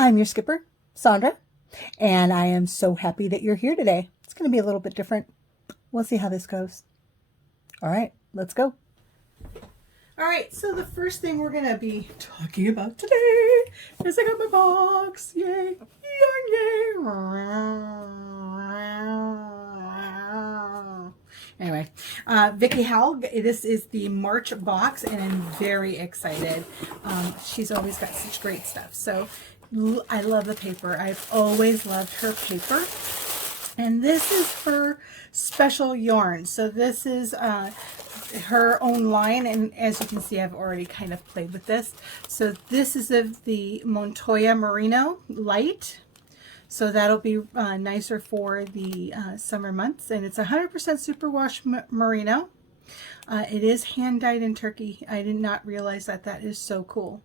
I'm your skipper, Sandra, and I am so happy that you're here today. It's going to be a little bit different. We'll see how this goes. All right, let's go. All right, so the first thing we're going to be talking about today is I got my box. Yay! Yarn, yay! Anyway, Vicki Howell, this is the March box, and I'm very excited. She's always got such great stuff. So I love the paper. I've always loved her paper. And this is her special yarn. So this is her own line, and as you can see, I've already kind of played with this. So this is the Montoya Merino Light. So that'll be nicer for the summer months. And it's 100% superwash merino. It is hand dyed in Turkey. I did not realize that. That is so cool.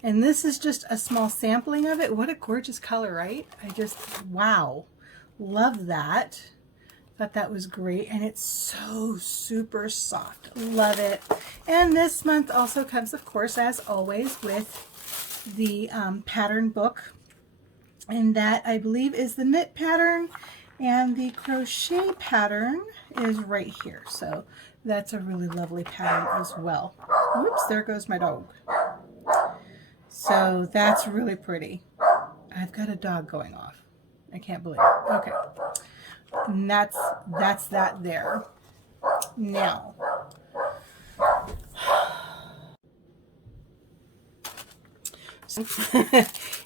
And this is just a small sampling of it. What a gorgeous color, right? I just, wow. Love that. Thought that was great. And it's so super soft. Love it. And this month also comes, of course, as always, with the pattern book. And that, I believe, is the knit pattern. And the crochet pattern is right here. So that's a really lovely pattern as well. Whoops, there goes my dog. So that's really pretty. I've got a dog going off. I can't believe it. Okay. And that's that there. Now,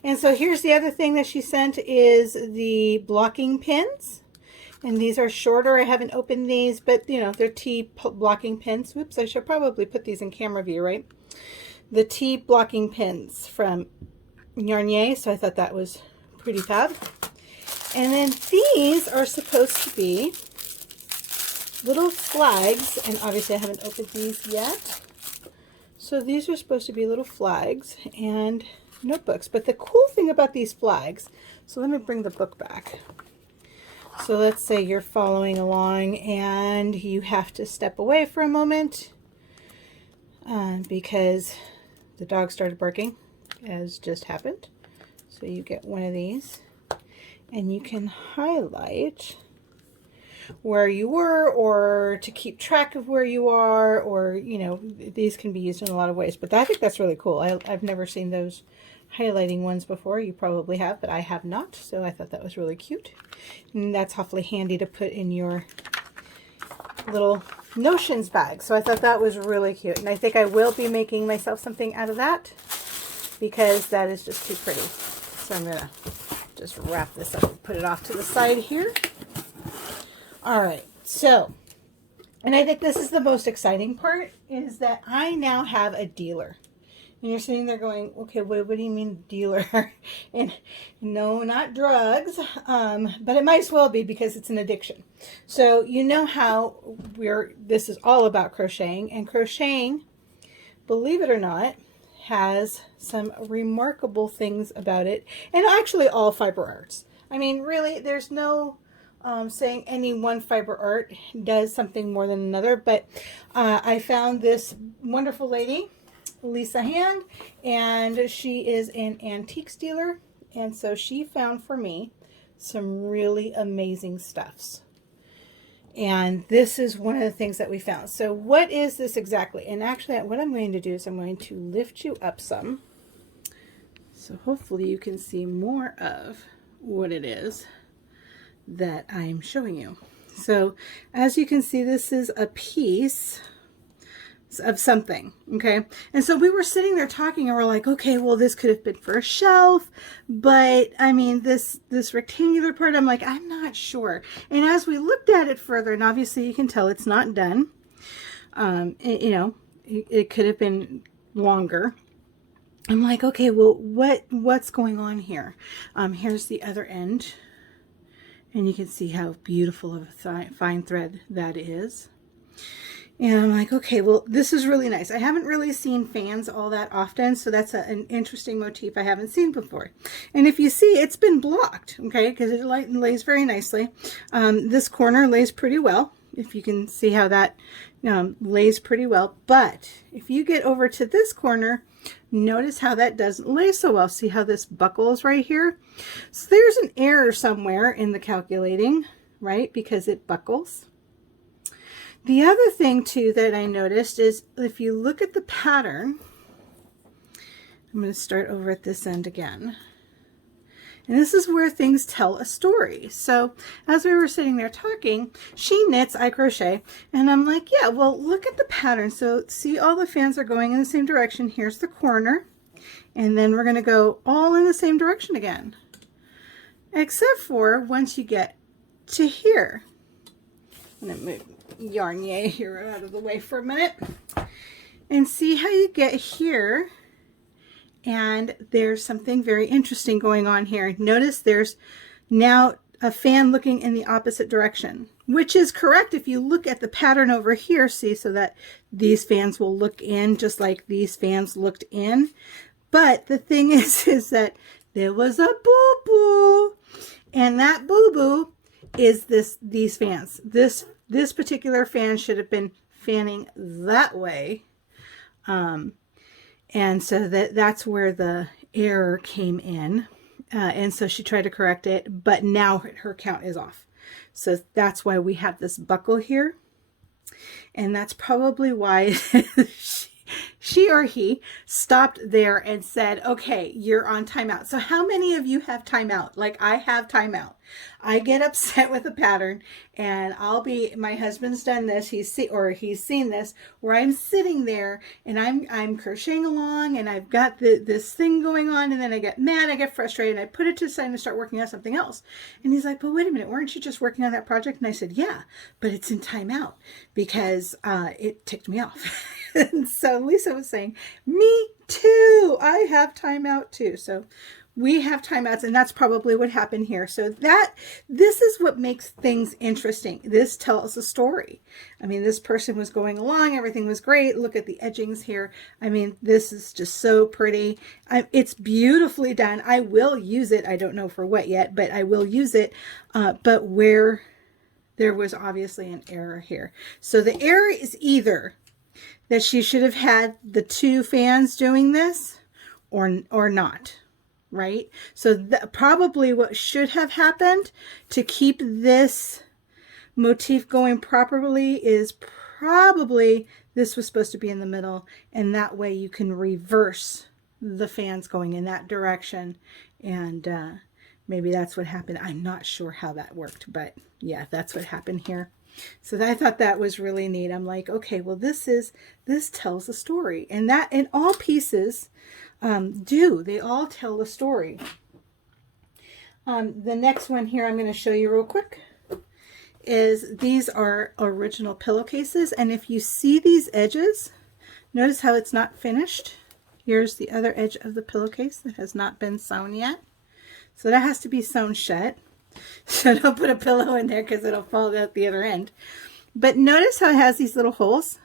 and so here's the other thing that she sent is the blocking pins. And these are shorter. I haven't opened these, but you know, they're T blocking pins. Whoops, I should probably put these in camera view, right? The T blocking pins from Yarnier. So I thought that was pretty fab. And then these are supposed to be little flags, and obviously I haven't opened these yet. So these are supposed to be little flags and notebooks. But the cool thing about these flags, so let me bring the book back. So let's say you're following along and you have to step away for a moment because the dog started barking, as just happened. So you get one of these. And you can highlight where you were, or to keep track of where you are, or, you know, these can be used in a lot of ways. But I think that's really cool. I've never seen those highlighting ones before. You probably have, but I have not. So I thought that was really cute. And that's awfully handy to put in your little notions bag. So I thought that was really cute. And I think I will be making myself something out of that because that is just too pretty. So I'm going to just wrap this up and put it off to the side here. All right, so, and I think this is the most exciting part, is that I now have a dealer. And you're sitting there going, okay, what do you mean dealer? And no, not drugs, but it might as well be because it's an addiction. So you know how this is all about crocheting, and crocheting, believe it or not, has some remarkable things about it, and actually all fiber arts. I mean, really, there's no saying any one fiber art does something more than another, but I found this wonderful lady, Lisa Hand, and she is an antiques dealer, and so she found for me some really amazing stuffs. And this is one of the things that we found. So what is this exactly? And actually what I'm going to do is I'm going to lift you up some. So hopefully you can see more of what it is that I'm showing you. So as you can see, this is a piece of something, okay? And so we were sitting there talking and we're like, okay, well, this could have been for a shelf, but I mean, this rectangular part, I'm like, I'm not sure. And as we looked at it further, and obviously you can tell it's not done, you know, it could have been longer. I'm like, okay, well, what's going on here? Here's the other end, and you can see how beautiful of a fine thread that is. And I'm like, okay, well, this is really nice. I haven't really seen fans all that often, so that's an interesting motif I haven't seen before. And if you see, it's been blocked, okay, because it lays very nicely. This corner lays pretty well, if you can see how that lays pretty well. But if you get over to this corner, Notice how that doesn't lay so well. See how this buckles right here? So there's an error somewhere in the calculating, right? Because it buckles. The other thing too that I noticed is if you look at the pattern, I'm going to start over at this end again. And this is where things tell a story. So as we were sitting there talking, she knits, I crochet, and I'm like, yeah, well, look at the pattern. So see, all the fans are going in the same direction. Here's the corner, and then we're going to go all in the same direction again, except for once you get to here. I'm going to move yarn yay here out of the way for a minute, and see how you get here. And there's something very interesting going on here. Notice there's now a fan looking in the opposite direction, which is correct if you look at the pattern over here. See, so that these fans will look in just like these fans looked in. But the thing is that there was a boo-boo, and that boo-boo is these fans. This particular fan should have been fanning that way. And so that's where the error came in. And so she tried to correct it, but now her count is off. So that's why we have this buckle here. And that's probably why she or he stopped there and said, okay, you're on timeout. So how many of you have timeout? Like I have timeout. I get upset with a pattern, and my husband's done this, he's seen this, where I'm sitting there and I'm crocheting along, and I've got this thing going on, and then I get mad, I get frustrated, and I put it to the side and start working on something else. And he's like, but wait a minute, weren't you just working on that project? And I said, yeah, but it's in timeout because it ticked me off. And so Lisa was saying, me too, I have timeout too. So we have timeouts, and that's probably what happened here. So this is what makes things interesting. This tells a story. I mean, this person was going along, everything was great. Look at the edgings here. I mean, this is just so pretty. It's beautifully done. I will use it. I don't know for what yet, but I will use it. But where there was obviously an error here. So the error is either that she should have had the two fans doing this or not. Right? So probably what should have happened to keep this motif going properly is probably this was supposed to be in the middle, and that way you can reverse the fans going in that direction, and maybe that's what happened. I'm not sure how that worked, but yeah, that's what happened here. So I thought that was really neat. I'm like, okay, well, this tells a story, and that in all pieces they all tell a story. The next one here I'm going to show you real quick is these are original pillowcases, and if you see these edges, notice how it's not finished. Here's the other edge of the pillowcase that has not been sewn yet, so that has to be sewn shut. So don't put a pillow in there because it'll fall out the other end. But notice how it has these little holes.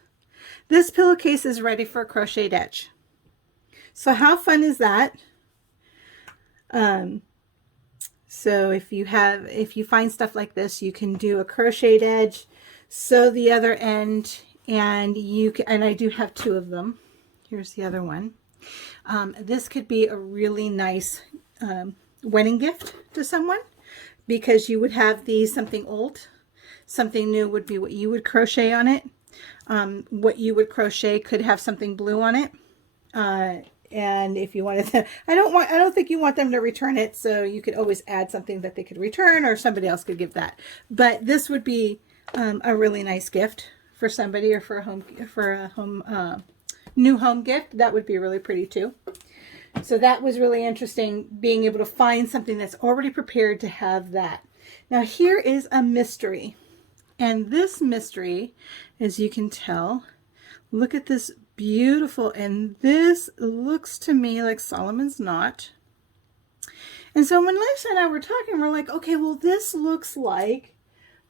This pillowcase is ready for a crocheted edge. So how fun is that? So if you find stuff like this, you can do a crocheted edge, sew the other end, and I do have two of them. Here's the other one. This could be a really nice wedding gift to someone, because you would have these, something old, something new would be what you would crochet on it. What you would crochet could have something blue on it. And if you wanted to, I don't think you want them to return it, so you could always add something that they could return, or somebody else could give that. But this would be a really nice gift for somebody, or for a new home gift. That would be really pretty too. So that was really interesting, being able to find something that's already prepared to have that. Now here is a mystery, and this mystery, as you can tell, look at this beautiful, and this looks to me like Solomon's knot. And so when Lisa and I were talking, we're like, okay, well, this looks like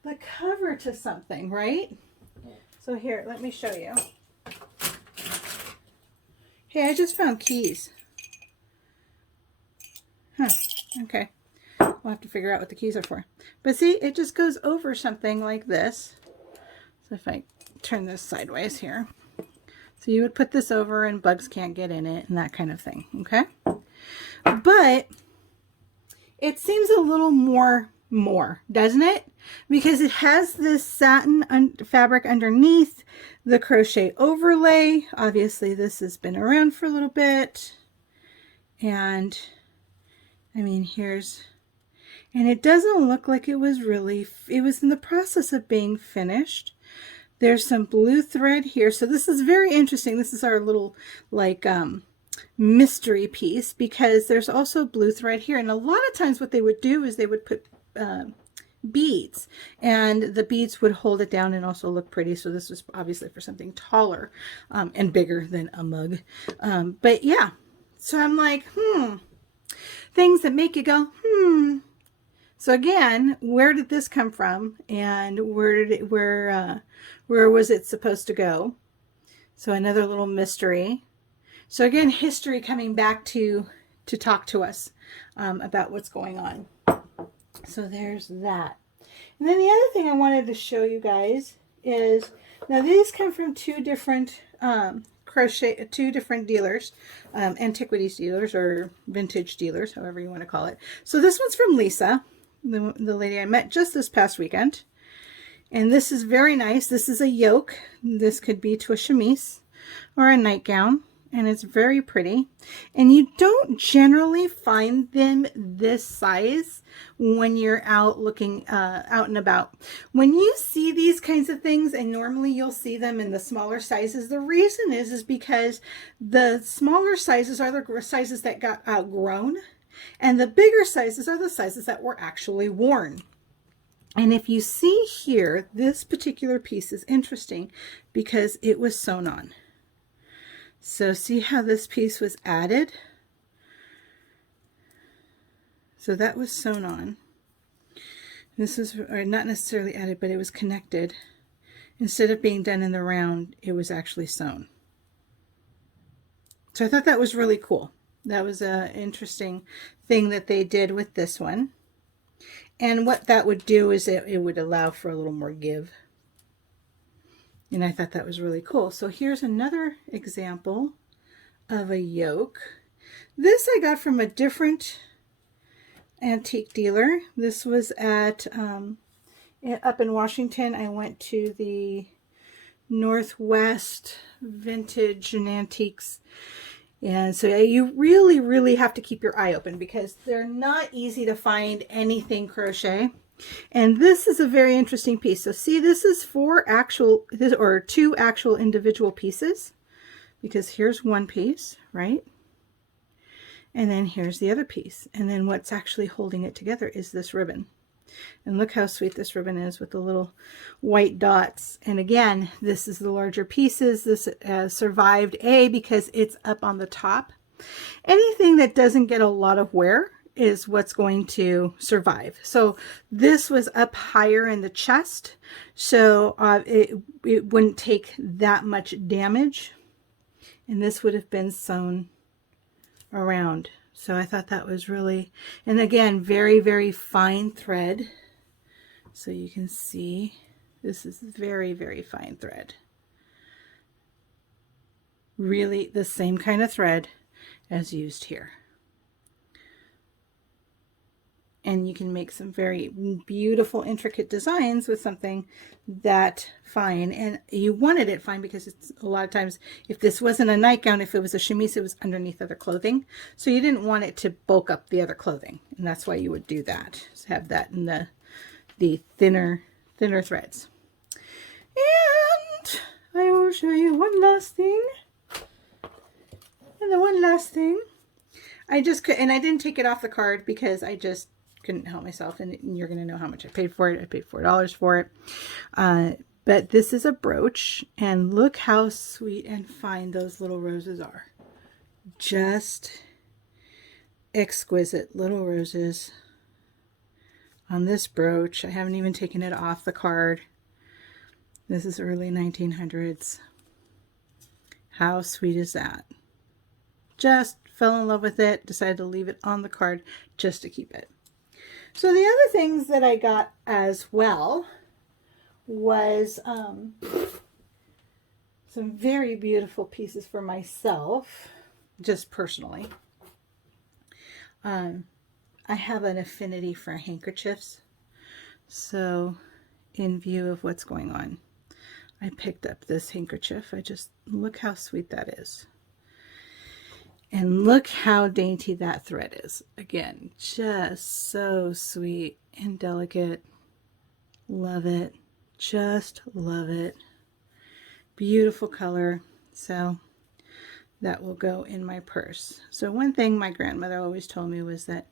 the cover to something, right? So here, let me show you. Hey, I just found keys. Huh, okay. We'll have to figure out what the keys are for. But see, it just goes over something like this. So if I turn this sideways here. So you would put this over and bugs can't get in it and that kind of thing, okay? But it seems a little more, doesn't it? Because it has this satin fabric underneath, the crochet overlay. Obviously, this has been around for a little bit. And, I mean, and it doesn't look like it was in the process of being finished. There's some blue thread here. So this is very interesting. This is our little, like, mystery piece, because there's also blue thread here. And a lot of times what they would do is they would put beads, and the beads would hold it down and also look pretty. So this was obviously for something taller and bigger than a mug. But yeah, so I'm like, things that make you go, So again, where did this come from, and where was it supposed to go? So another little mystery. So again, history coming back to talk to us about what's going on. So there's that. And then the other thing I wanted to show you guys is, now these come from two different dealers, antiquities dealers or vintage dealers, however you want to call it. So this one's from Lisa, the lady I met just this past weekend. And this is very nice. This is a yoke. This could be to a chemise or a nightgown. And it's very pretty. And you don't generally find them this size when you're out looking out and about. When you see these kinds of things, and normally you'll see them in the smaller sizes, the reason is because the smaller sizes are the sizes that got outgrown, and the bigger sizes are the sizes that were actually worn. And if you see here, this particular piece is interesting because it was sewn on. So see how this piece was added? So that was sewn on. This is, or not necessarily added, but it was connected. Instead of being done in the round, it was actually sewn. So I thought that was really cool. That was an interesting thing that they did with this one. And what that would do is it would allow for a little more give. And I thought that was really cool. So here's another example of a yoke. This I got from a different antique dealer. This was at up in Washington. I went to the Northwest Vintage and Antiques. And so you really, really have to keep your eye open because they're not easy to find anything crochet. And this is a very interesting piece. So see, this is two actual individual pieces, because here's one piece, right? And then here's the other piece. And then what's actually holding it together is this ribbon. And look how sweet this ribbon is with the little white dots. And again, this is the larger pieces. This survived because it's up on the top. Anything that doesn't get a lot of wear is what's going to survive. So this was up higher in the chest, so it wouldn't take that much damage, and this would have been sewn around. So I thought that was really, and again, very, very fine thread. So you can see this is very, very fine thread. Really the same kind of thread as used here. And you can make some very beautiful, intricate designs with something that fine. And you wanted it fine because it's a lot of times, if this wasn't a nightgown, if it was a chemise, it was underneath other clothing. So you didn't want it to bulk up the other clothing. And that's why you would do that. So have that in the thinner threads. And I will show you one last thing. And the one last thing, I didn't take it off the card because I just couldn't help myself, and you're going to know how much I paid for it. I paid $4 for it. But this is a brooch, and look how sweet and fine those little roses are. Just exquisite little roses on this brooch. I haven't even taken it off the card. This is early 1900s. How sweet is that? Just fell in love with it, decided to leave it on the card just to keep it. So the other things that I got as well was some some very beautiful pieces for myself, just personally. I have an affinity for handkerchiefs, so in view of what's going on, I picked up this handkerchief. Look how sweet that is. And look how dainty that thread is. Again, just so sweet and delicate. Love it. Just love it. Beautiful color. So that will go in my purse. So one thing my grandmother always told me was that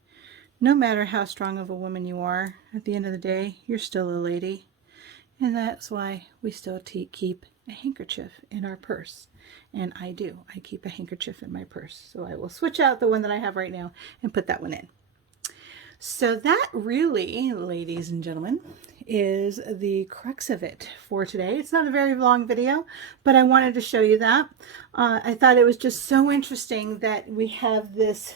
no matter how strong of a woman you are, at the end of the day, you're still a lady. And that's why we still keep a handkerchief in our purse. And I do. I keep a handkerchief in my purse. So I will switch out the one that I have right now and put that one in. So that really, ladies and gentlemen, is the crux of it for today. It's not a very long video, but I wanted to show you that. I thought it was just so interesting that we have this.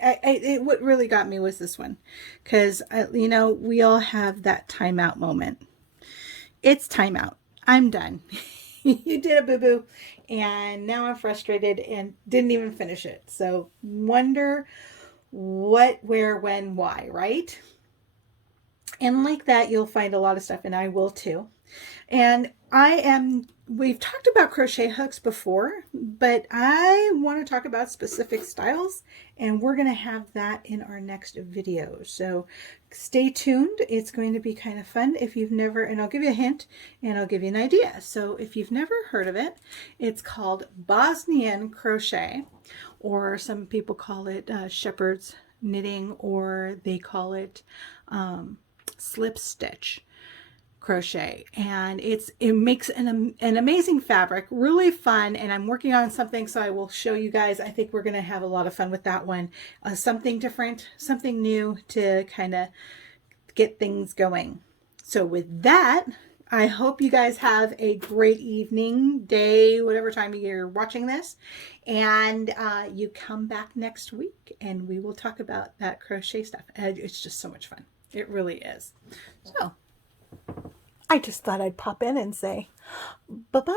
What really got me was this one, because you know, we all have that timeout moment. It's timeout. I'm done. You did a boo-boo, and now I'm frustrated and didn't even finish it. So wonder what, where, when, why, right? And like that, you'll find a lot of stuff, and I will too. And we've talked about crochet hooks before, but I want to talk about specific styles, and we're going to have that in our next video. So stay tuned. It's going to be kind of fun. If you've never, and I'll give you a hint and I'll give you an idea. So if you've never heard of it, it's called Bosnian crochet, or some people call it shepherd's knitting, or they call it slip stitch crochet, and it makes an amazing fabric, really fun. And I'm working on something, so I will show you guys. I think we're going to have a lot of fun with that one. Something different, something new to kind of get things going. So with that, I hope you guys have a great evening, day, whatever time you're watching this, and you come back next week and we will talk about that crochet stuff. And it's just so much fun. It really is. So I just thought I'd pop in and say bye-bye.